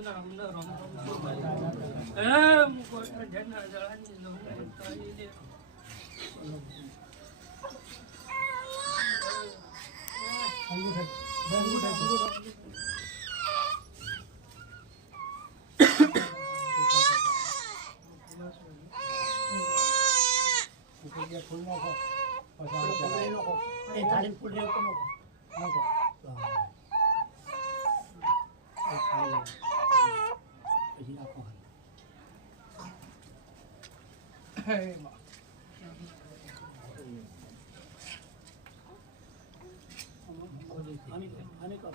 જવું ના અમને રમ એ મુકોટ જના જળાની લંબાઈ તારી દે ફૂલ નાખો એ તારીખ ફૂલ નાખો નાખો પછી નાખો હે માં આને કો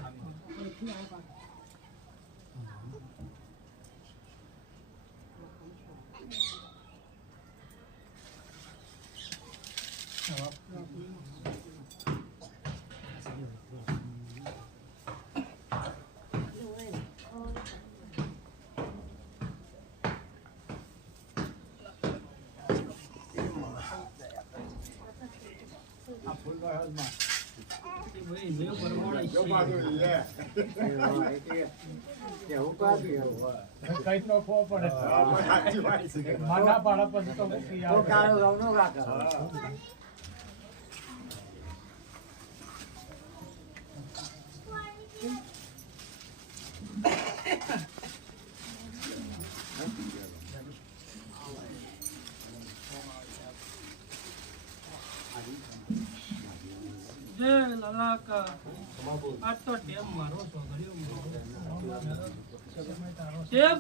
આ તો ટેમ મારો છોકરીઓ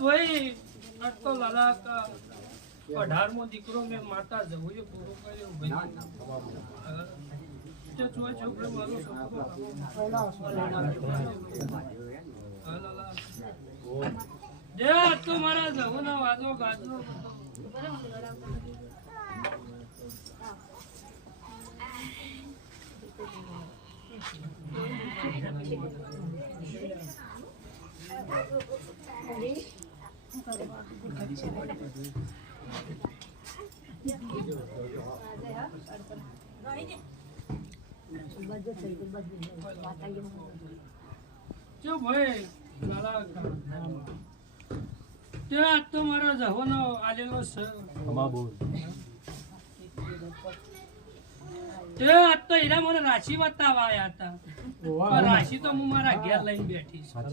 ભાઈ આ તો લાલા કા 18મો દીકરો મેં માતા જવું એ પૂરો કર્યો ભાઈ છોકરો મારો છોકરો તો મારા જવું ના વાદો ગાજો તો મારો જવાનો આલેલો છે આજ તો હીરા મને રાશિ બતાવવા આવ્યા હતા રાશિ તો હું મારા ઘેર લઈને બેઠી છું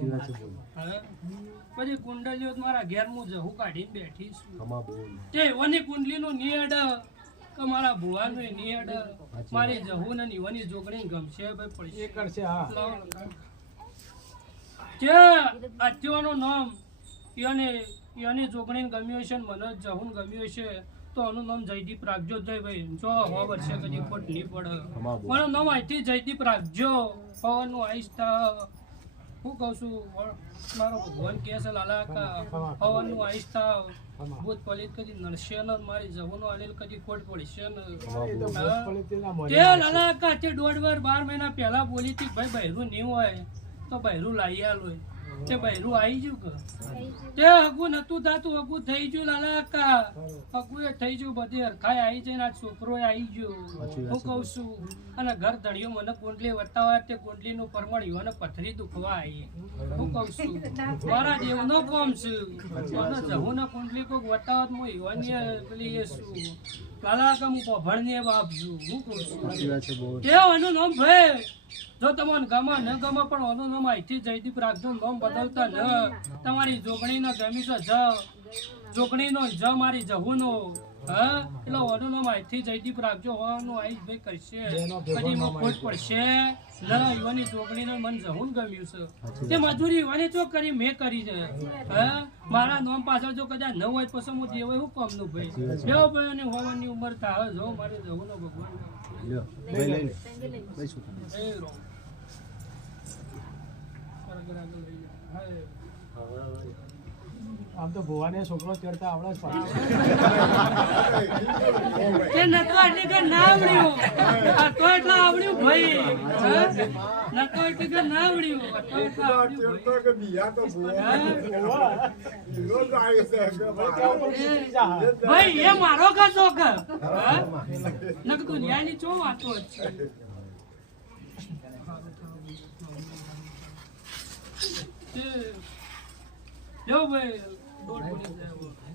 પછી કુંડલીઓ મારા ઘેર હું જહું કાઢીને બેઠી છું તે એવાની કુંડલીનું નિયડ કે મારા ભુવાનું નિયડ મારી જહું ને નીવાની જોગણી ગમશે ભાઈ પડશે કરશે તે અત્યોનું નામ યાની જોગણી ગમ્યું છે મને જહું ગમ્યું છે તો આનું નામ જયદીપ રાખજો જય ભાઈ જો 100 વર્ષે કદી ખોટ નહીં પડે મારું નામ અહીંથી જયદીપ રાખજો પવનનું આઈસ્તા હું કહું છું મારો ભગવાન કહે છે લાલા કા પવનનું આઈસ્તા ભૂત પલિત કદી નરશે ને મારી જવાનું આલેલ કદી ખોટ પડશે ને તે લાલા કા તે 1.5 વાર 12 મહિના પહેલા બોલી હતી ભાઈ બહેરું નહીં હોય તો બહેરું લાવી આલો તે બહેરું આવી ગયું કે તે હગું નતું થતું હગું થઈ ગયું લાલા કા હગું થઈ ગયું બધી હરખાઈ આવી જાય આ છોકરો આવી ગયો હું કઉ છું અને ઘર ધણિયો મને કુંડલી વટાવે તે કુંડલી નું પરમણ યુવાને પથરી દુખવા આવી હું કઉ છું મારા દેવનો કોમ છે મને જહું ને કુંડલી કોક વટાવત હું યુવાની પેલી એ છું લાલા કા હું ભણને બાપ છું હું કઉ છું તે એનું નામ ભાઈ જો તમને ગમે ન ગમે પણ ઓનું નામ અહીંથી જયદીપ રાખજો નામ બદલતા ન તમારી જોગણીનો ગમી છે જ જોગણીનો જ મારી જહુનો હા એટલે ઓનું નામ અહીંથી જયદીપ રાખજો હોવાનું આઈ ભાઈ કરશે કદી માં ખોટ પડશે ન યુવાની જોગણીનો મન જહુન ગમ્યું છે તે મજૂરી યુવાની ચો કરી મેં કરી છે હા મારા નામ પાછળ જો કદાચ ન હોય પછી હું દેવાય હું કામનું ભાઈ બેવ ભાઈ ની હોવાની ઉંમર થાય જો મારે જહુનો ભગવાન આમ તો ભુવાને છોકરો ચડતા આવડે છે નતો એટલે કે ના આવડ્યું આ તો એટલે આવડ્યું ભાઈ નતો એટલે કે ના આવડ્યું તો એટલે આવડ્યું કે બિયા તો ભાઈ એ મારો કા શોખ નક દુનિયાની ચો વાતો છે લ્યો ભાઈ દોઢ પડી જાય